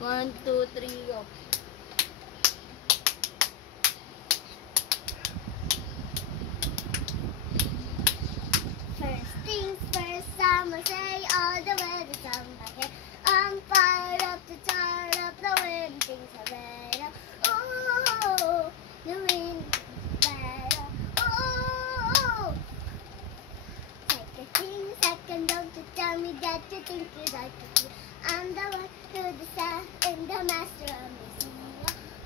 1, 2, 3, go. First things first, I'ma say all the way to somebody. I'm fired up to start up the wind, things are better. Oh, the wind is better. Oh, take a thing second, don't you tell me that you think you like it. I'm the one to decide and the master of the sea.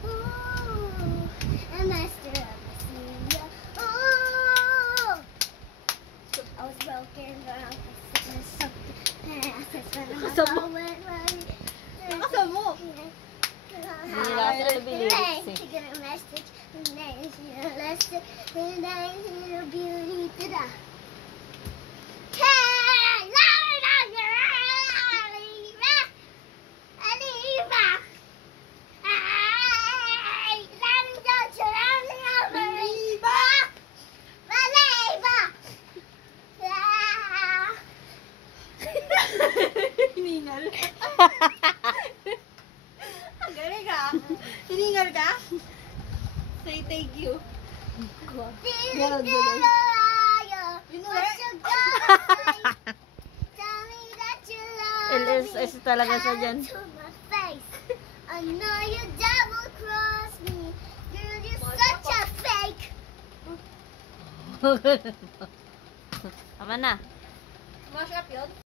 Ooh, the master of the sea. Ooh, I was broken around for something. Nakasal mo. Hindi nasa lyrics eh. To get a message, and then she a lesson, and then she a beauty to the. Hey, Hiningal. Ang galing ka. Hiningal ka? Say thank you. Ganun, ganun. LSS talaga siya dyan. I know you double cross me. Girl, you're such a fake. Tama na. Mash up yun?